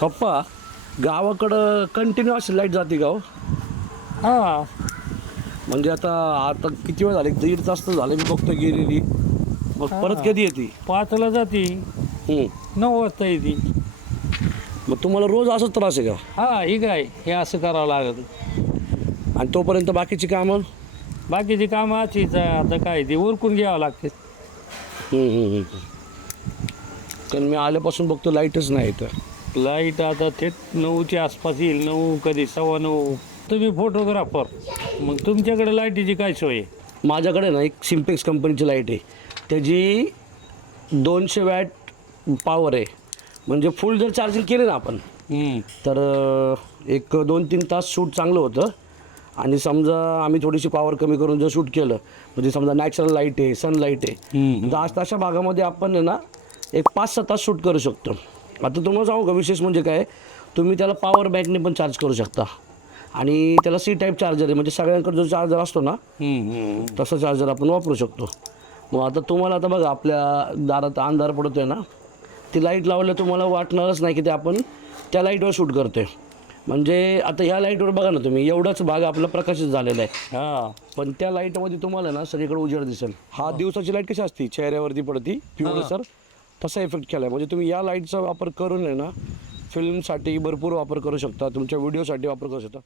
पप्पा गावाकडं कंटिन्यू अशी लाईट जाते का हो? हा म्हणजे आता किती वेळ झाले, 1.5 तास तर झाले मी बघतो गेलेली. मग परत कधी येते? 5ला जाती, 9 वाजता येते. मग तुम्हाला रोज असंच त्रास आहे का? हा ही काय हे असं करावं लागत. आणि तोपर्यंत बाकीची कामं? बाकीची कामं अशीच आहे. आता काय ते उरकून घ्यावं लागते. कारण मी आल्यापासून बघतो लाईटच नाही इथं. लाईट आता थेट 9च्या आसपास येईल. 9 कधी 9:15. तुम्ही फोटोग्राफर, मग तुमच्याकडे लाईटीची काय सोय आहे? माझ्याकडे ना एक सिम्पेक्स कंपनीची लाईट आहे. त्याची 200 वॅट पॉवर आहे. म्हणजे फुल जर चार्जिंग केले ना आपण तर एक 2-3 तास शूट चांगलं होतं. आणि समजा आम्ही थोडीशी पॉवर कमी करून जर शूट केलं, म्हणजे समजा नॅचरल लाईट आहे, सनलाईट आहे, तर अशा भागामध्ये आपण आहे ना एक 5-6 तास शूट करू शकतो. आता तुम्हाला सांगू का विशेष म्हणजे काय, तुम्ही त्याला पॉवर बँकने पण चार्ज करू शकता. आणि त्याला C टाईप चार्जर आहे, म्हणजे सगळ्यांकडे जो चार्जर असतो ना तसं चार्जर आपण वापरू शकतो. मग आता तुम्हाला आता बघा आपल्या दारात अंधार पडतो आहे ना, ती लाईट लावल्यावर तुम्हाला वाटणारच नाही की ते आपण त्या लाईटवर शूट करतो आहे. म्हणजे आता ह्या लाईटवर बघा ना तुम्ही, एवढाच भाग आपला प्रकाशित झालेला आहे. पण त्या लाईटमध्ये तुम्हाला ना सगळीकडे उजेड दिसेल. हा दिवसाची लाईट कशी असते, चेहऱ्यावरती पडती पिवळसर, तसा इफेक्ट केला आहे. म्हणजे तुम्ही या लाईटचा वापर करून आहे ना फिल्मसाठी भरपूर वापर करू शकता, तुमच्या व्हिडिओसाठी वापर करू शकता.